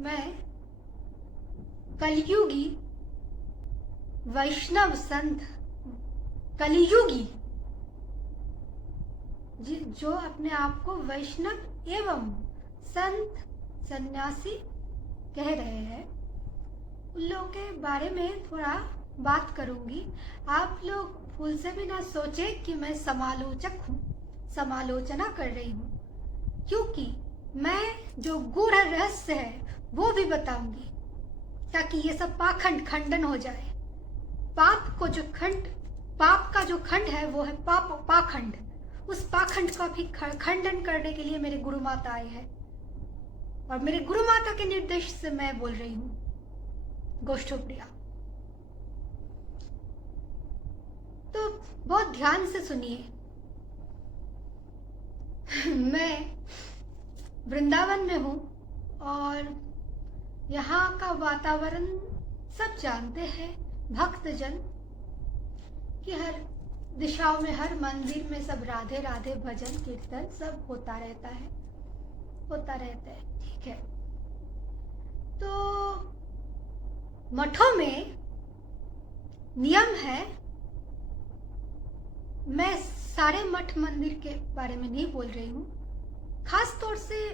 मैं कलयुगी वैष्णव संत, कलयुगी जो अपने आप को वैष्णव एवं संत सन्यासी कह रहे हैं, उन लोगों के बारे में थोड़ा बात करूंगी। आप लोग भूल से भी ना सोचे कि मैं समालोचक हूँ, समालोचना कर रही हूँ, क्योंकि मैं जो गूढ़ रहस्य है वो भी बताऊंगी, ताकि ये सब पाखंड खंडन हो जाए। पाप का जो खंड है वो है पाखंड। उस पाखंड का भी खंडन करने के लिए मेरे गुरु माता आए हैं, और मेरे गुरु माता के निर्देश से मैं बोल रही हूँ। गोष्ठोप्रिया, तो बहुत ध्यान से सुनिए। मैं वृंदावन में हूँ और यहाँ का वातावरण सब जानते हैं। भक्तजन कि हर दिशाओं में, हर मंदिर में सब राधे राधे भजन कीर्तन सब होता रहता है। ठीक है। तो मठों में नियम है, मैं सारे मठ मंदिर के बारे में नहीं बोल रही हूँ, खास तौर से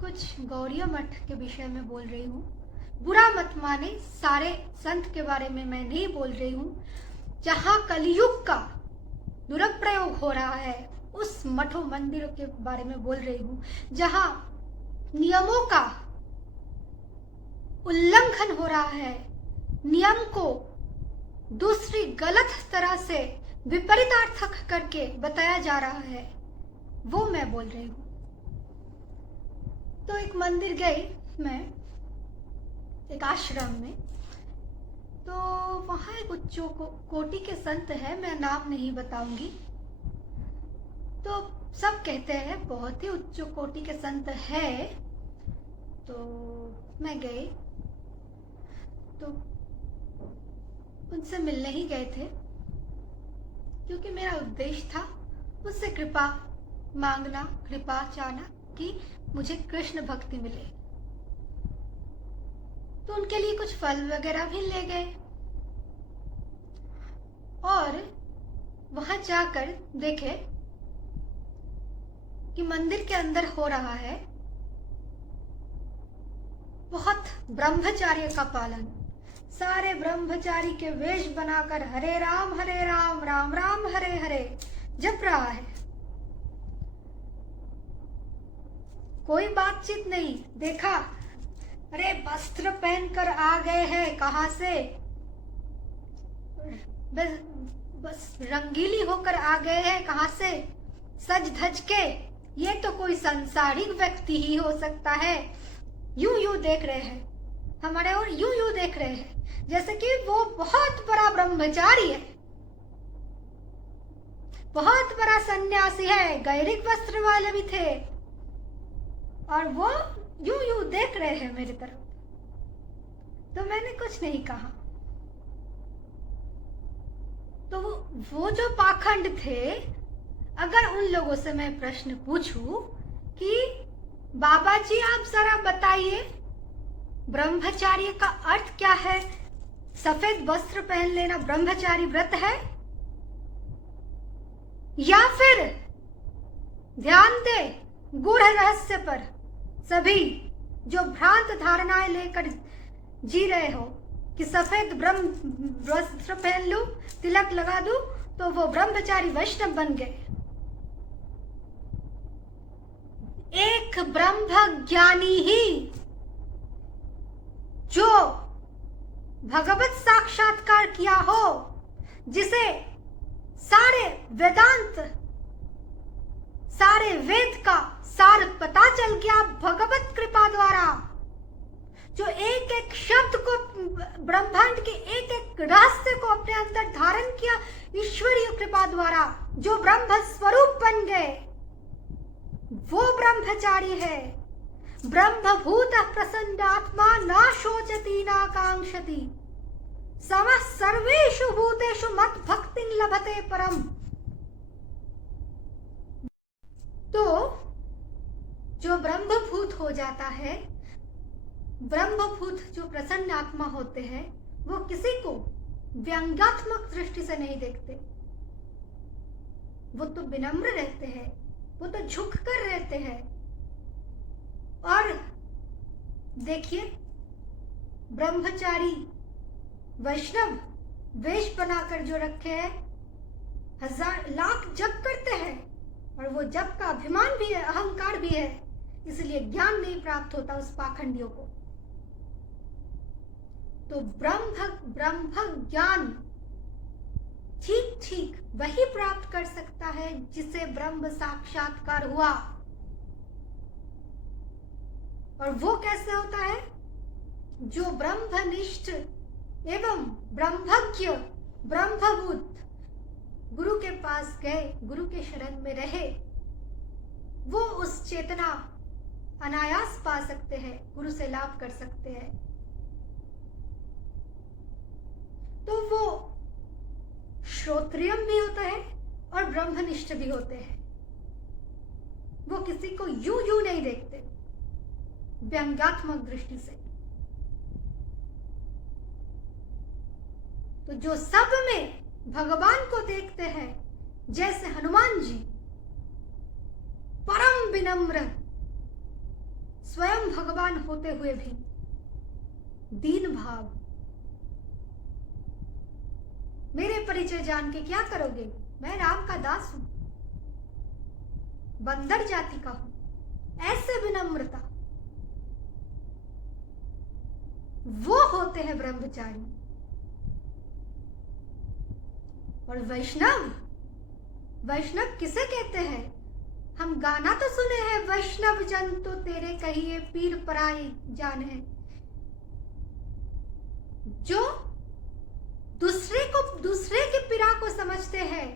कुछ गौड़िया मठ के विषय में बोल रही हूँ। बुरा मत माने, सारे संत के बारे में मैं नहीं बोल रही हूँ। जहाँ कलयुग का दुरुपयोग हो रहा है उस मठों मंदिरों के बारे में बोल रही हूँ। जहाँ नियमों का उल्लंघन हो रहा है, नियम को दूसरी गलत तरह से विपरीतार्थक करके बताया जा रहा है, वो मैं बोल रही हूँ। तो एक मंदिर गई मैं, एक आश्रम में, तो वहाँ एक उच्च कोटि के संत है, मैं नाम नहीं बताऊंगी। तो सब कहते हैं बहुत ही उच्च कोटि के संत है। तो मैं गई, तो उनसे मिलने ही गए थे, क्योंकि मेरा उद्देश्य था उससे कृपा मांगना, कृपा चाहना कि मुझे कृष्ण भक्ति मिले। तो उनके लिए कुछ फल वगैरह भी ले गए, और वहां जाकर देखे कि मंदिर के अंदर हो रहा है बहुत ब्रह्मचर्य का पालन। सारे ब्रह्मचारी के वेश बनाकर हरे राम राम राम हरे हरे जप रहा है। कोई बातचीत नहीं। देखा, अरे वस्त्र पहनकर आ गए हैं कहां से, बस रंगीली होकर आ गए हैं कहां से, सज धज के। ये तो कोई सांसारिक व्यक्ति ही हो सकता है। यूं देख रहे हैं हमारे और, यूं देख रहे हैं जैसे कि वो बहुत बड़ा ब्रह्मचारी है, बहुत बड़ा सन्यासी है। गैरिक वस्त्र वाले भी थे, और वो यूं देख रहे हैं मेरी तरफ। तो मैंने कुछ नहीं कहा। तो वो जो पाखंड थे, अगर उन लोगों से मैं प्रश्न पूछूं कि बाबा जी आप जरा बताइए ब्रह्मचार्य का अर्थ क्या है, सफेद वस्त्र पहन लेना ब्रह्मचारी व्रत है, या फिर ध्यान दे गूढ़ रहस्य पर, सभी जो भ्रांत धारणाएं लेकर जी रहे हो कि सफेद ब्रह्म वस्त्र पहन लूं, तिलक लगा दूं तो वो ब्रह्मचारी वैष्णव बन गए। एक ब्रह्म ज्ञानी ही जो भगवत साक्षात्कार किया हो, जिसे सारे वेदांत, सारे वेद का सार पता चल गया भगवत कृपा द्वारा, जो एक एक शब्द को, ब्रह्मांड के एक एक रहस्य को अपने अंदर धारण किया ईश्वरीय कृपा द्वारा, जो ब्रह्म स्वरूप बन गए, वो ब्रह्मचारी है। ब्रह्मभूत प्रसन्नात्मा ना शोचति ना कांक्षति, समः सर्वेषु भूतेषु मत भक्ति लभते परम। तो जो ब्रह्मभूत हो जाता है, ब्रह्मभूत जो प्रसन्न आत्मा होते हैं वो किसी को व्यंग्यात्मक दृष्टि से नहीं देखते। वो तो विनम्र रहते हैं, वो तो झुक कर रहते हैं। और देखिए, ब्रह्मचारी वैष्णव वेश बनाकर जो रखे हैं, हजार लाख जप करते हैं, और वो जप का अभिमान भी है, अहंकार भी है, इसलिए ज्ञान नहीं प्राप्त होता उस पाखंडियों को। तो ब्रह्म ज्ञान ठीक ठीक वही प्राप्त कर सकता है जिसे ब्रह्म साक्षात्कार हुआ। और वो कैसे होता है? जो ब्रह्मनिष्ठ एवं ब्रह्मज्ञ ब्रह्मभूत गुरु के पास गए, गुरु के शरण में रहे, वो उस चेतना अनायास पा सकते हैं, गुरु से लाभ कर सकते हैं। तो वो श्रोत्रियम भी होता है और ब्रह्मनिष्ठ भी होते हैं। वो किसी को यूं नहीं देखते व्यंग्यात्मक दृष्टि से। तो जो सब में भगवान को देखते हैं, जैसे हनुमान जी परम विनम्र, स्वयं भगवान होते हुए भी दीन भाव। मेरे परिचय जान के क्या करोगे? मैं राम का दास हूं, बंदर जाति का हूं। ऐसे विनम्रता, वो होते हैं ब्रह्मचारी। और वैष्णव किसे कहते हैं? हम गाना तो सुने हैं, वैष्णव जन तो तेरे कहिए पीर पराई जान है। जो दूसरे के पीड़ा को समझते हैं,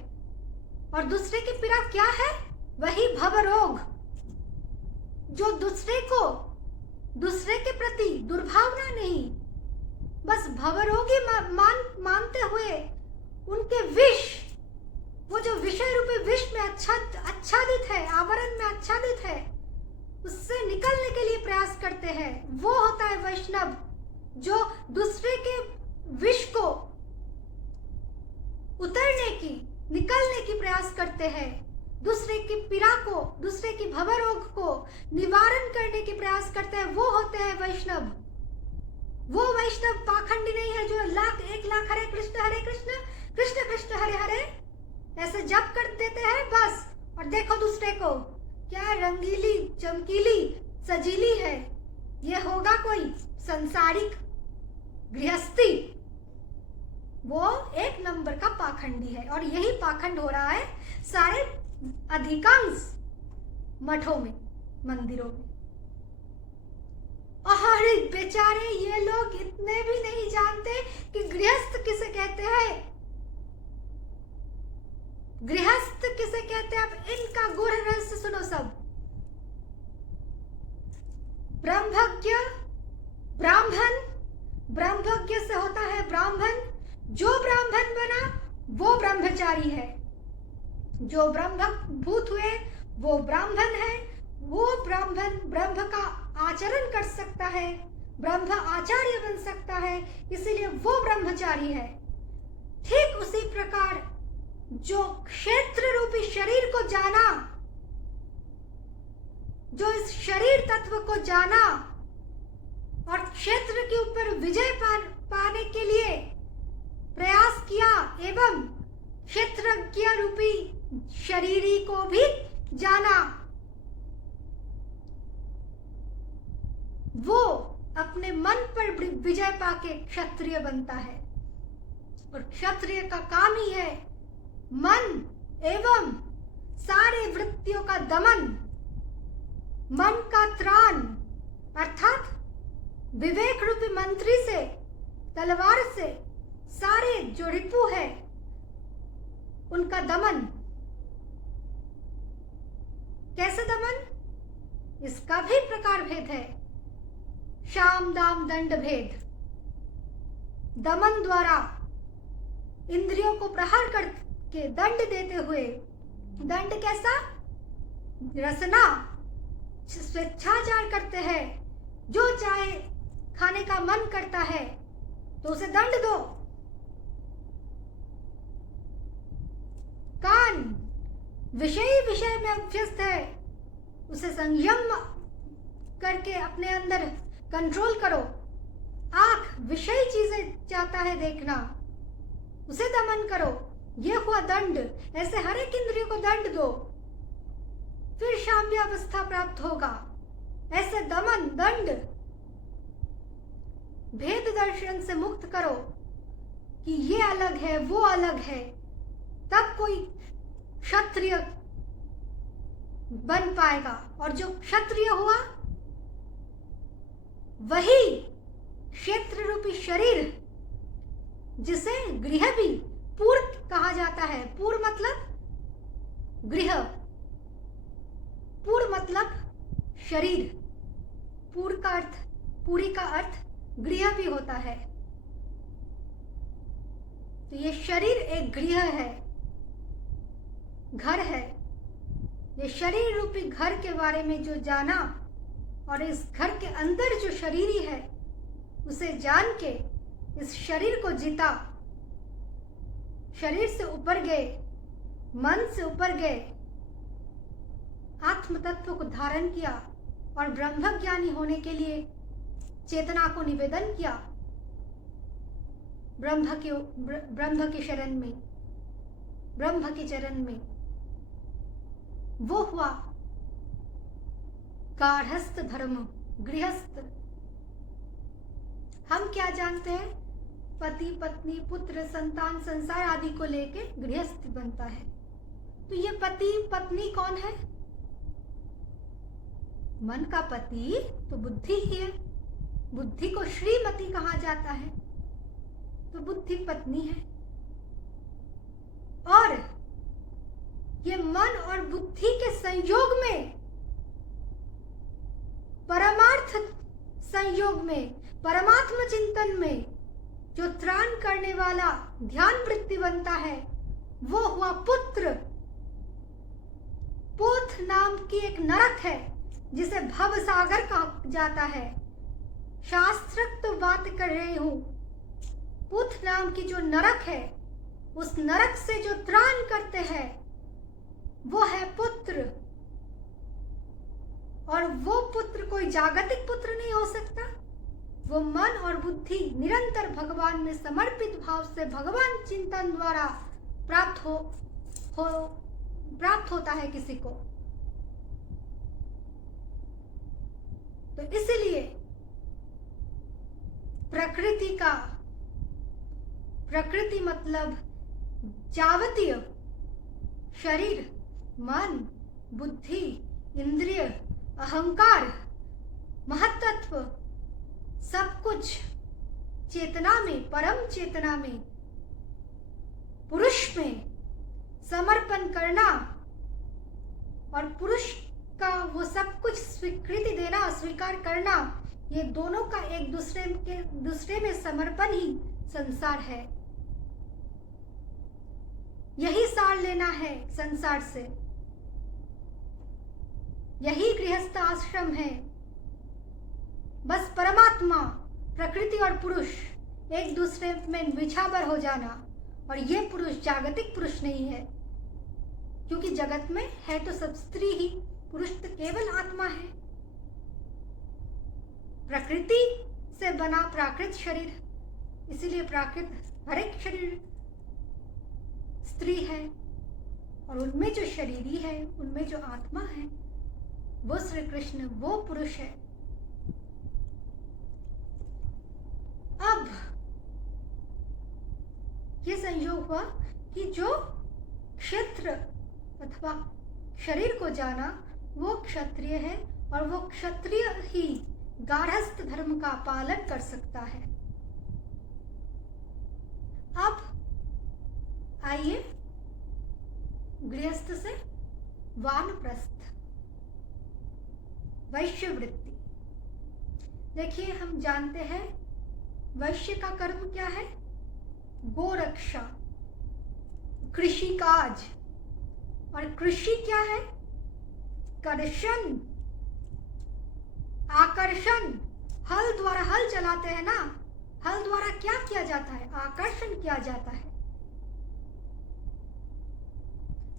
और दूसरे की पीड़ा क्या है? वही भवरोग। जो दूसरे के प्रति दुर्भावना नहीं, बस भवरोगी मानते हुए उनके विष, वो जो विषय रूपी विष में आच्छादित है, आवरण में आच्छादित है, उससे निकलने के लिए प्रयास करते हैं। वो होता है वैष्णव, जो दूसरे के विष को निकलने की प्रयास करते हैं, दूसरे की पीड़ा को, दूसरे की भवरोग को निवारण करने की प्रयास करते हैं। वो होते हैं वैष्णव। वो वैष्णव पाखंडी नहीं है जो एक लाख हरे कृष्ण कृष्ण कृष्ण हरे हरे ऐसे जप कर देते हैं बस, और देखो दूसरे को क्या रंगीली चमकीली सजीली है, ये होगा कोई संसारिक गृहस्थी। वो एक नंबर का पाखंडी है, और यही पाखंड हो रहा है सारे अधिकांश मठों में, मंदिरों में। और बेचारे ये लोग इतने भी नहीं जानते कि गृहस्थ किसे कहते हैं। गृहस्थ किसे कहते हैं? अब इनका गूढ़ रहस्य सुनो सब। ब्रह्मज्ञ ब्राह्मज्ञ से होता है ब्राह्मण। जो ब्राह्मण बना वो ब्रह्मचारी है। जो ब्रह्मभूत हुए वो ब्राह्मण है। वो ब्राह्मण ब्रह्म का आचरण कर सकता है, ब्रह्म आचार्य बन सकता है, इसीलिए वो ब्रह्मचारी है। ठीक उसी प्रकार जो क्षेत्र रूपी शरीर को जाना, जो इस शरीर तत्व को जाना और क्षेत्र के ऊपर विजय पाने के लिए प्रयास किया, एवं क्षेत्रज्ञ रूपी शरीरी को भी जाना, वो अपने मन पर विजय पाके क्षत्रिय बनता है। और क्षत्रिय का काम ही है मन एवं सारे वृत्तियों का दमन, मन का त्राण, अर्थात विवेक रूपी मंत्री से, तलवार से सारे जो रिपु है उनका दमन। कैसे दमन? इसका भी प्रकार भेद है। शाम दाम दंड भेद। दमन द्वारा इंद्रियों को प्रहार करके दंड देते हुए, दंड कैसा? रसना, स्वेच्छाचार करते हैं, जो चाहे का मन करता है तो उसे दंड दो। कान विषय में अभ्यस्त है, उसे संयम करके अपने अंदर कंट्रोल करो। आंख विषय चीजें चाहता है देखना, उसे दमन करो। ये हुआ दंड। ऐसे हर एक इंद्रिय को दंड दो, फिर शाम्यावस्था प्राप्त होगा। ऐसे दमन दंड भेद दर्शन से मुक्त करो कि ये अलग है वो अलग है, तब कोई क्षत्रिय बन पाएगा। और जो क्षत्रिय हुआ वही क्षेत्र रूपी शरीर, जिसे गृह भी पूर कहा जाता है। पूर मतलब गृह, पूर मतलब शरीर। पूर का अर्थ, पूरी का अर्थ गृह भी होता है। तो ये शरीर एक गृह है, घर है। ये शरीर रूपी घर के बारे में जो जाना और इस घर के अंदर जो शरीरी है उसे जान के इस शरीर को जीता, शरीर से ऊपर गए, मन से ऊपर गए, आत्म तत्व को धारण किया और ब्रह्मज्ञानी होने के लिए चेतना को निवेदन किया ब्रह्म के शरण में, ब्रह्म के चरण में। वो हुआ गार्हस्थ धर्म, गृहस्थ। हम क्या जानते हैं? पति पत्नी पुत्र संतान संसार आदि को लेके गृहस्थ बनता है। तो ये पति पत्नी कौन है? मन का पति तो बुद्धि ही है। बुद्धि को श्रीमती कहा जाता है, तो बुद्धि पत्नी है। और ये मन और बुद्धि के संयोग में, परमार्थ संयोग में, परमात्म चिंतन में जो त्राण करने वाला ध्यान वृत्ति बनता है, वो हुआ पुत्र। पूत नाम की एक नरक है जिसे भव सागर कहा जाता है। शास्त्रक तो बात कर रही हूं। पूत नाम की जो नरक है, उस नरक से जो त्राण करते हैं वो है पुत्र। और वो पुत्र कोई जागतिक पुत्र नहीं हो सकता। वो मन और बुद्धि निरंतर भगवान में समर्पित भाव से भगवान चिंतन द्वारा प्राप्त होता है किसी को। तो इसलिए प्रकृति मतलब जावतीय शरीर, मन, बुद्धि, इंद्रिय, अहंकार, महत्त्व, सब कुछ चेतना में, परम चेतना में, पुरुष में समर्पण करना और पुरुष का वो सब कुछ स्वीकृति देना, स्वीकार करना, ये दोनों का एक दूसरे में समर्पण ही संसार है। यही सार लेना है संसार से। यही गृहस्थ आश्रम है। बस परमात्मा, प्रकृति और पुरुष एक दूसरे में बिछावर हो जाना। और ये पुरुष जागतिक पुरुष नहीं है, क्योंकि जगत में है तो सब स्त्री ही, पुरुष तो केवल आत्मा है। प्रकृति से बना प्राकृत शरीर, इसीलिए प्राकृत हर एक शरीर स्त्री है। और उनमें जो शरीरी है, उनमें जो आत्मा है, वो श्री कृष्ण, वो पुरुष है। अब ये संयोग हुआ कि जो क्षेत्र अथवा शरीर को जाना वो क्षत्रिय है, और वो क्षत्रिय ही गार्हस्थ धर्म का पालन कर सकता है। अब आइए गृहस्थ से वानप्रस्थ, वैश्य वृत्ति। देखिए, हम जानते हैं वैश्य का कर्म क्या है? गोरक्षा, कृषि काज। और कृषि क्या है? कर्षण, आकर्षण, हल द्वारा हल चलाते हैं ना, हल द्वारा क्या किया जाता है? आकर्षण किया जाता है।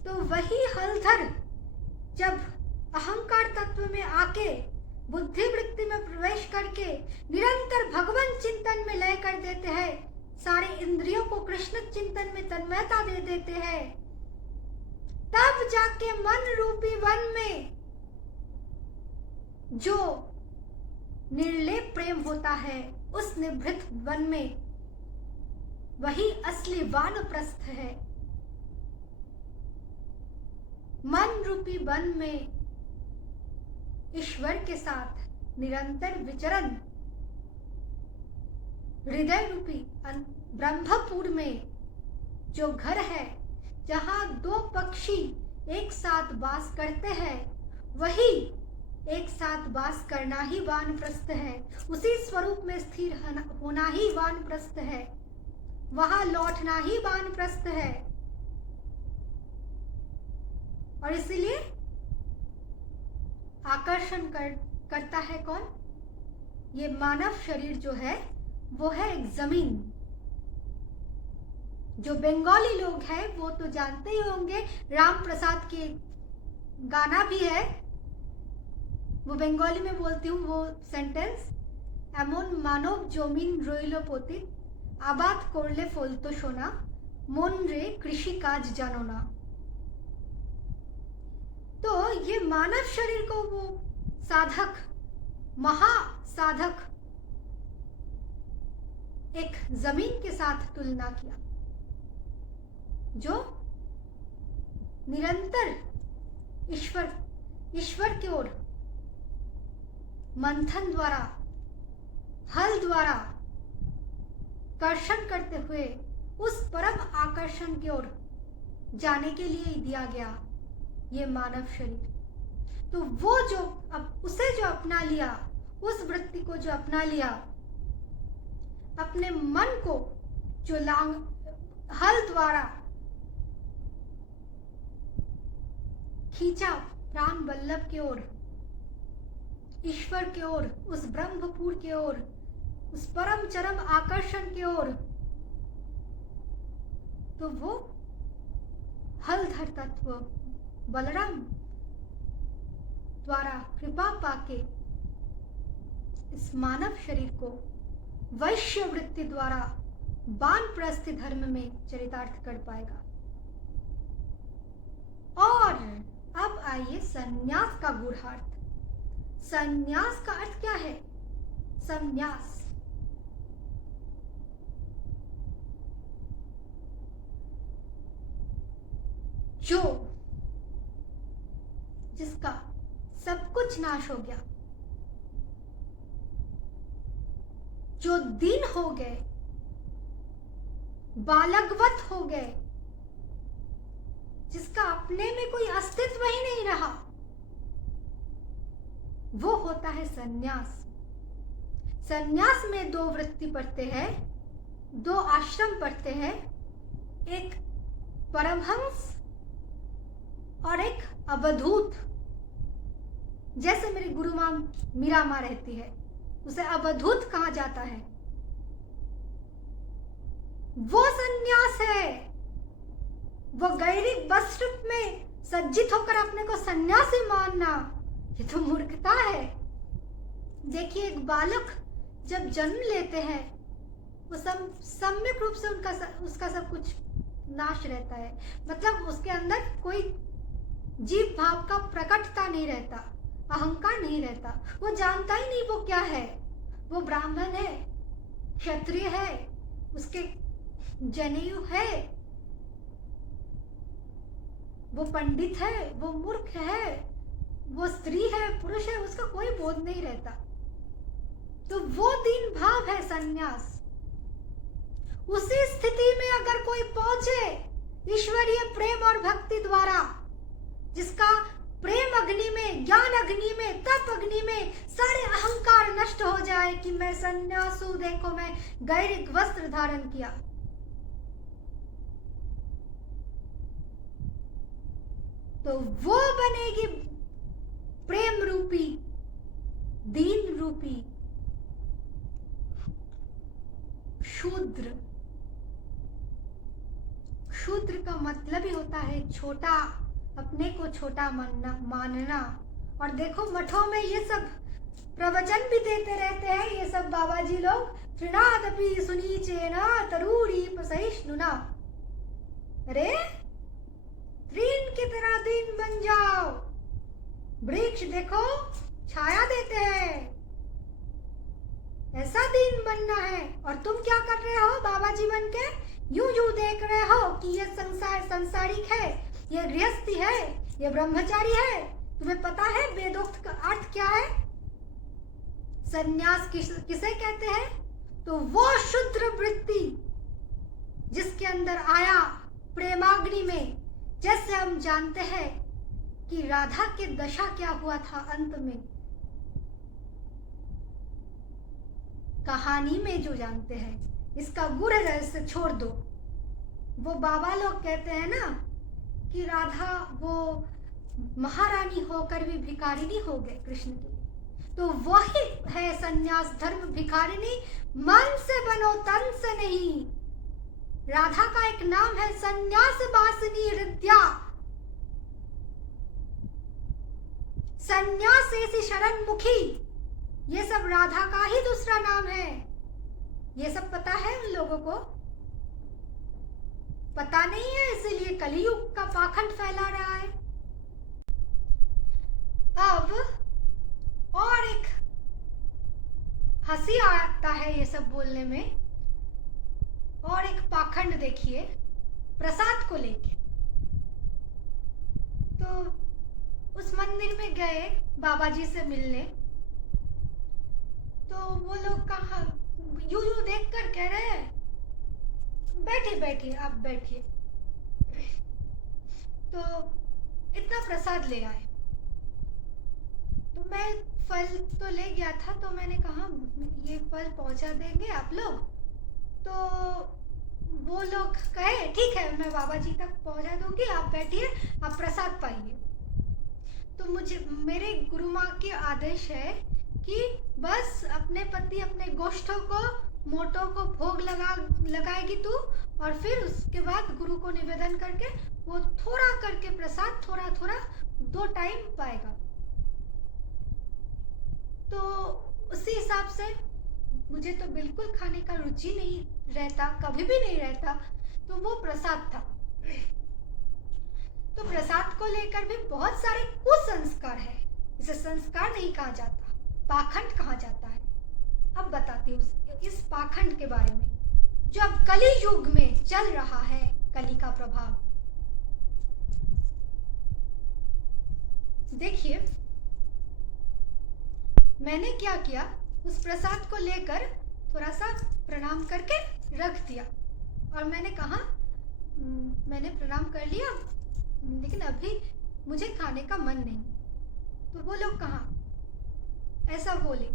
तो वही हलधर जब अहंकार तत्व में आके बुद्धि वृत्ति में प्रवेश करके निरंतर भगवान चिंतन में लय कर देते हैं, सारे इंद्रियों को कृष्ण चिंतन में तन्मयता दे देते हैं, तब जाके मन रूपी वन में जो निर्लेप प्रेम होता है, उस निभृत वन में वही असली वानप्रस्थ है। मन रूपी वन में ईश्वर के साथ निरंतर विचरण, हृदय रूपी ब्रह्मपुर में जो घर है, जहां दो पक्षी एक साथ वास करते हैं, वही एक साथ वास करना ही वानप्रस्थ है। उसी स्वरूप में स्थिर होना ही वानप्रस्थ है, वहां लौटना ही वानप्रस्थ है। और इसीलिए आकर्षण करता है कौन? ये मानव शरीर जो है वो है एक जमीन। जो बंगाली लोग हैं वो तो जानते ही होंगे, राम प्रसाद के गाना भी है, वो बंगाली में बोलती हूँ वो सेंटेंस, एमन मानव जमीन रइल पतित आबाद करले फलतो सोना मन रे कृषि काज जानो ना। तो ये मानव शरीर को वो साधक, महासाधक एक जमीन के साथ तुलना किया, जो निरंतर ईश्वर की ओर मंथन द्वारा, हल द्वारा कर्षण करते हुए उस परम आकर्षण की ओर जाने के लिए ही दिया गया ये मानव शरीर। तो वो जो उसे जो अपना लिया, उस वृत्ति को जो अपना लिया, अपने मन को जो हल द्वारा खींचा प्राण वल्लभ की ओर, ईश्वर की ओर, उस ब्रह्मपुर की ओर, उस परम चरम आकर्षण की ओर, तो वो हलधर तत्व बलराम द्वारा कृपा पाके इस मानव शरीर को वैश्य वृत्ति द्वारा वानप्रस्थी धर्म में चरितार्थ कर पाएगा। और अब आइए संन्यास का गूढ़ार्थ। संन्यास का अर्थ क्या है? संन्यास जो जिसका सब कुछ नाश हो गया, जो दिन हो गए, बालकवत हो गए, जिसका अपने में कोई अस्तित्व ही नहीं रहा, वो होता है संन्यास। संन्यास में दो वृत्ति पढ़ते हैं, दो आश्रम पढ़ते हैं, एक परमहंस और एक अवधूत। जैसे मेरी गुरु मां मीरा मां रहती है, उसे अवधूत कहा जाता है। वो संन्यास है, वो गैरी वस्त्र में सज्जित होकर अपने को सन्यासी मानना, ये तो मूर्खता है। देखिए, एक बालक जब जन्म लेते हैं, वो सम्यक रूप से उसका सब कुछ नाश रहता है, मतलब उसके अंदर कोई जीव भाव का प्रकटता नहीं रहता, अहंकार नहीं रहता, वो जानता ही नहीं वो क्या है। वो ब्राह्मण है, क्षत्रिय है, उसके जनेऊ है, वो पंडित है, वो मूर्ख है, वो स्त्री है, पुरुष है, उसका कोई बोध नहीं रहता। तो वो दीन भाव है संन्यास। उसी स्थिति में अगर कोई पहुंचे ईश्वरीय प्रेम और भक्ति द्वारा, जिसका प्रेम अग्नि में, ज्ञान अग्नि में, तप अग्नि में सारे अहंकार नष्ट हो जाए कि मैं सन्यासु, देखो मैं गैरिक वस्त्र धारण किया, तो वो बनेगी प्रेम रूपी, दीन रूपी शूद्र। शूद्र का मतलब ही होता है छोटा, अपने को छोटा मानना। और देखो मठों में ये सब प्रवचन भी देते रहते हैं ये सब बाबा जी लोग। तृणादपि सुनीचेना तरूणी सहिष्णुना। अरे तृण की तरह दीन बन जाओ। वृक्ष देखो छाया देते हैं, ऐसा दीन बनना है। और तुम क्या कर रहे हो बाबा जी बन के? यूं देख रहे हो कि ये संसार सांसारिक है, ये गृहस्थी है, ये ब्रह्मचारी है। तुम्हें पता है वेदोक्त का अर्थ क्या है? संन्यास किसे कहते हैं? तो वो शुद्र वृत्ति जिसके अंदर आया प्रेमाग्नि में। जैसे हम जानते हैं कि राधा की दशा क्या हुआ था अंत में, कहानी में जो जानते हैं। इसका गूढ़ रहस्य छोड़ दो। वो बाबा लोग कहते हैं ना कि राधा वो महारानी होकर भी भिखारिनी हो गए कृष्ण के लिए। तो वही है संन्यास धर्म। भिखारिनी मन से बनो, तन से नहीं। राधा का एक नाम है संन्यास वासिनी हृदया। संन्यास ऐसी शरण मुखी, ये सब राधा का ही दूसरा नाम है। ये सब पता है उन लोगों को? पता नहीं है, इसीलिए कलियुग का पाखंड फैला रहा है। अब और एक हंसी आता है ये सब बोलने में। और एक पाखंड देखिए प्रसाद को लेके। तो उस मंदिर में गए बाबा जी से मिलने, तो वो लोग कहा यूं देख कर कह रहे हैं बैठिए बैठिए आप बैठिए। तो इतना प्रसाद ले आए। तो मैं फल तो ले गया था, तो मैंने कहा ये फल पहुंचा देंगे आप लोग। तो वो लोग कहे ठीक है मैं बाबा जी तक पहुंचा दूंगी, आप बैठिए, आप प्रसाद पाइए। तो मुझे मेरे गुरु माँ के आदेश है कि बस अपने पति अपने गोष्ठों को मोटों को भोग लगाएगी तू, और फिर उसके बाद गुरु को निवेदन करके वो थोड़ा करके प्रसाद थोड़ा थोड़ा 2 टाइम पाएगा। तो उसी हिसाब से मुझे तो बिल्कुल खाने का रुचि नहीं रहता, कभी भी नहीं रहता। तो वो प्रसाद था। तो प्रसाद को लेकर भी बहुत सारे कुसंस्कार है। इसे संस्कार नहीं कहा जाता, पाखंड कहा जाता है। अब बताती हूँ इस पाखंड के बारे में जो अब कली युग में चल रहा है, कली का प्रभाव। देखिए मैंने क्या किया, उस प्रसाद को लेकर थोड़ा सा प्रणाम करके रख दिया और मैंने कहा मैंने प्रणाम कर लिया, लेकिन अभी मुझे खाने का मन नहीं। तो वो लोग कहा ऐसा बोले,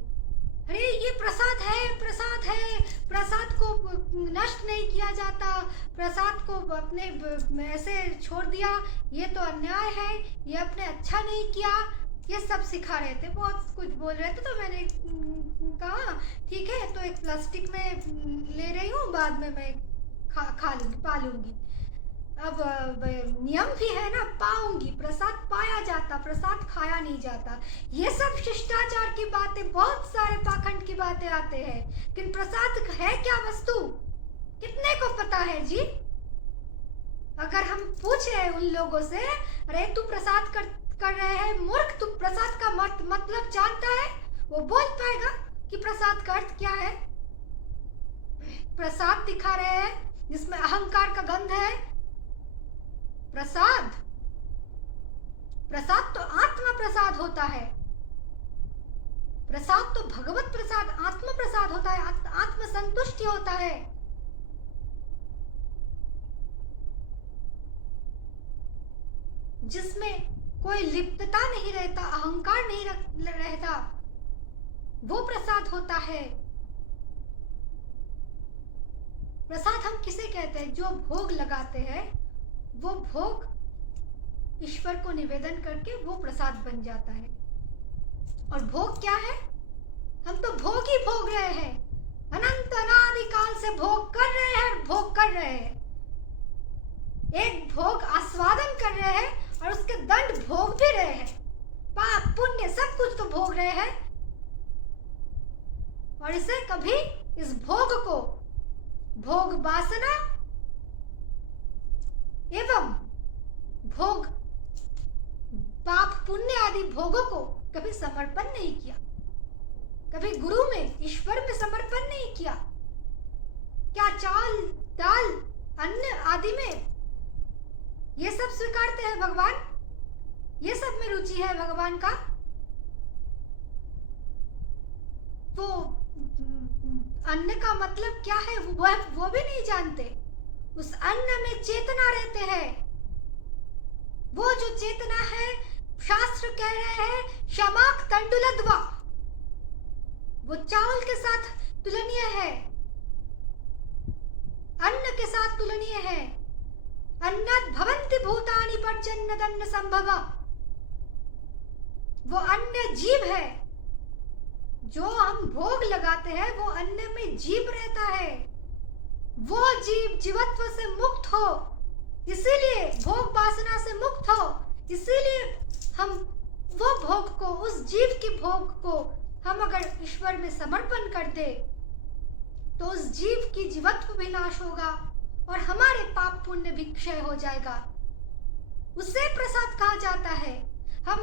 अरे ये प्रसाद है, प्रसाद है, प्रसाद को नष्ट नहीं किया जाता, प्रसाद को अपने ऐसे छोड़ दिया, ये तो अन्याय है, ये आपने अच्छा नहीं किया। ये सब सिखा रहे थे, बहुत कुछ बोल रहे थे। तो मैंने कहा ठीक है, तो एक प्लास्टिक में ले रही हूँ, बाद में मैं खा लूंगी, पा लूंगी। अब नियम भी है ना, पाऊंगी। प्रसाद पाया जाता, प्रसाद खाया नहीं जाता। ये सब शिष्टाचार की बातें, बहुत सारे पाखंड की बातें आते हैं, लेकिन प्रसाद है क्या वस्तु, कितने को पता है जी? अगर हम पूछ रहे हैं उन लोगों से, अरे तू प्रसाद कर रहे हैं मूर्ख, तू प्रसाद का मतलब जानता है? वो बोल पाएगा कि प्रसाद का अर्थ क्या है। प्रसाद दिखा रहे हैं जिसमें अहंकार का गंध है। प्रसाद तो आत्मा प्रसाद होता है। प्रसाद तो भगवत प्रसाद, आत्मा प्रसाद होता है, आत्म संतुष्टि होता है। जिसमें कोई लिप्तता नहीं रहता, अहंकार नहीं रहता, वो प्रसाद होता है। प्रसाद हम किसे कहते हैं? जो भोग लगाते हैं, वो भोग ईश्वर को निवेदन करके वो प्रसाद बन जाता है। और भोग क्या है? हम तो भोग ही भोग रहे हैं। अनंत अनादि काल से भोग कर रहे हैं और भोग कर रहे हैं। एक भोग आस्वादन कर रहे हैं और उसके दंड भोग भी रहे हैं। पाप पुण्य सब कुछ तो भोग रहे हैं, और इसे कभी इस भोग को, भोग वासना एवं भोग पाप पुण्य आदि भोगों को कभी समर्पण नहीं किया, कभी गुरु में, ईश्वर में समर्पण नहीं किया। क्या चावल दाल अन्न आदि में ये सब स्वीकारते हैं भगवान? ये सब में रुचि है भगवान का? वो अन्न का मतलब क्या है वो भी नहीं जानते। उस अन्न में चेतना रहते हैं। वो जो चेतना है, शास्त्र कह रहे हैं क्षमाक तंडुलद्वा, वो चावल के साथ तुलनीय है, अन्न के साथ तुलनीय है। अन्नात् भवन्ति भूतानि पर्जन्यदन्न संभव। वो अन्न जीव है। जो हम भोग लगाते हैं वो अन्न में जीव रहता है। वो जीव जीवत्व से मुक्त हो, इसीलिए भोग वासना से मुक्त हो, इसीलिए हम वो भोग को, उस जीव की भोग को हम अगर ईश्वर में समर्पण कर दे तो उस जीव की जीवत्व भी नाश होगा और हमारे पाप पुण्य भी क्षय हो जाएगा। उसे प्रसाद कहा जाता है। हम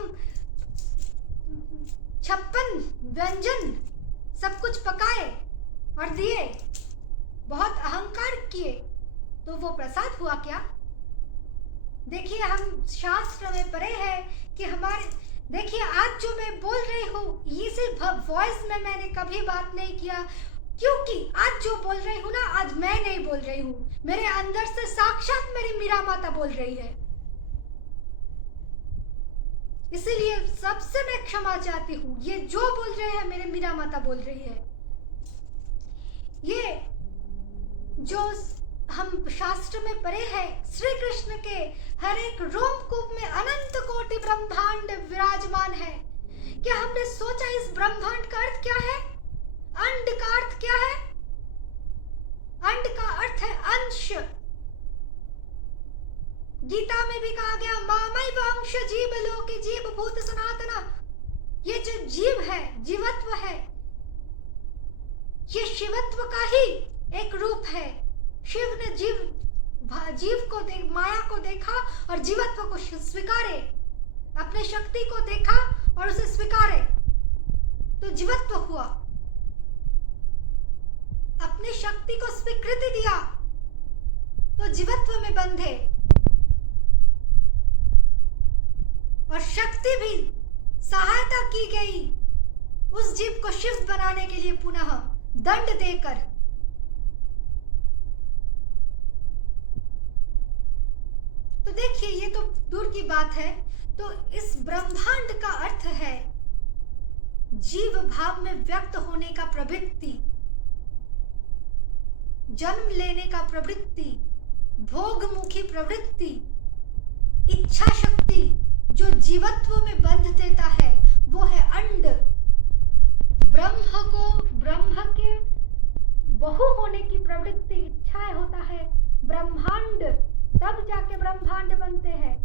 56 व्यंजन सब कुछ पकाए और दिए, बहुत अहंकार किए, तो वो प्रसाद हुआ क्या? देखिए, हम शास्त्र में पढ़े हैं कि हमारे, देखिए आज जो मैं बोल रही हूँ ये सिर्फ वॉइस में मैंने कभी बात नहीं किया, क्योंकि आज जो बोल रही हूँ ना, आज मैं नहीं बोल रही हूँ, मेरे अंदर से साक्षात मेरी मीरा माता बोल रही है। इसीलिए सबसे मैं क्षमा चाहती हूँ। ये जो बोल रहे हैं मेरे मीरा माता बोल रही है। ये जो हम शास्त्र में पढ़े हैं, श्री कृष्ण के हर एक रोमकूप में अनंत कोटि ब्रह्मांड विराजमान है। क्या हमने सोचा इस ब्रह्मांड का अर्थ क्या है? अंड का अर्थ क्या है? अंड का अर्थ है अंश। गीता में भी कहा गया, मामैव अंश जीव लोके जीव भूत सनातना। ये जो जीव है, जीवत्व है, ये शिवत्व का ही एक रूप है। शिव ने जीव को माया को देखा और जीवत्व को स्वीकारे, अपने शक्ति को देखा और उसे स्वीकारे तो जीवत्व हुआ। अपनी शक्ति को स्वीकृति दिया तो जीवत्व में बंधे, और शक्ति भी सहायता की गई उस जीव को शिव बनाने के लिए, पुनः दंड देकर। तो देखिए, ये तो दूर की बात है। तो इस ब्रह्मांड का अर्थ है जीव भाव में व्यक्त होने का प्रवृत्ति, जन्म लेने का प्रवृत्ति, भोगमुखी प्रवृत्ति, इच्छा शक्ति जो जीवत्व में बंध देता है, वो है अंड। ब्रह्म के बहु होने की प्रवृत्ति, इच्छाएं होता है ब्रह्मांड, तब जाके ब्रह्मांड बनते हैं।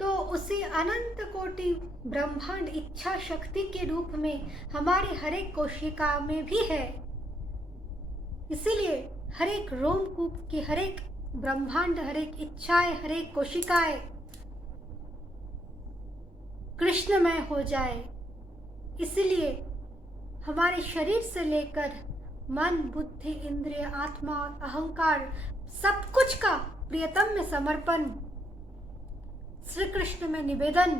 तो उसी अनंत कोटि ब्रह्मांड इच्छा शक्ति के रूप में हमारे हर एक कोशिका में भी है। इसीलिए हर एक रोमकूप की हर एक ब्रह्मांड, हर एक इच्छाएं, हर एक कोशिकाएं कृष्णमय हो जाए। इसलिए हमारे शरीर से लेकर मन, बुद्धि, इंद्रिय, आत्मा, अहंकार, सब कुछ का प्रियतम में समर्पण, श्री कृष्ण में निवेदन,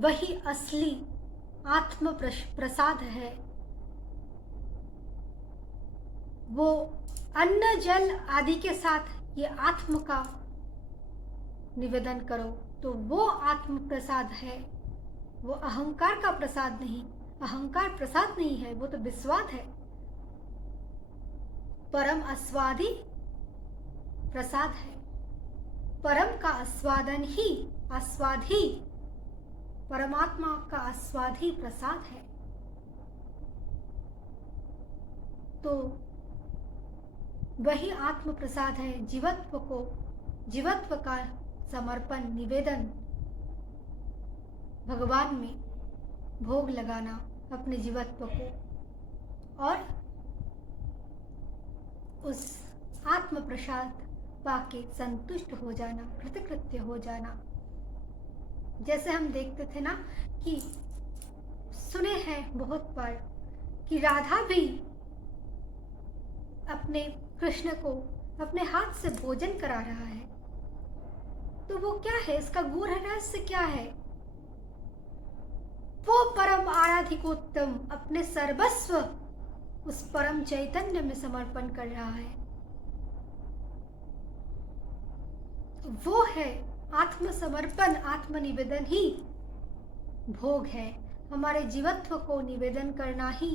वही असली आत्म प्रसाद है। वो अन्न जल आदि के साथ ये आत्म का निवेदन करो तो वो आत्म प्रसाद है, वो अहंकार का प्रसाद नहीं। अहंकार प्रसाद नहीं है, वो तो विस्वाद है। परम आस्वादी प्रसाद है। परम का आस्वादन ही, आस्वाद ही परमात्मा का आस्वाद ही प्रसाद है। तो वही आत्म प्रसाद है। जीवत्व का समर्पण, निवेदन, भगवान में भोग लगाना अपने जीवत्व को, और उस आत्म प्रसाद पाके संतुष्ट हो जाना, कृतकृत्य हो जाना। जैसे हम देखते थे ना कि सुने हैं बहुत बार कि राधा भी अपने कृष्ण को अपने हाथ से भोजन करा रहा है, तो वो क्या है, इसका गूढ़ रहस्य क्या है? वो परम आराधिकोत्तम अपने सर्वस्व उस परम चैतन्य में समर्पण कर रहा है। वो है आत्मसमर्पण, आत्मनिवेदन ही भोग है। हमारे जीवत्व को निवेदन करना ही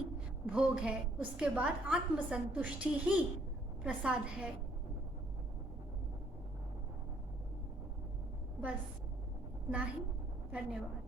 भोग है। उसके बाद आत्मसंतुष्टि ही प्रसाद है। बस इतना ही। धन्यवाद।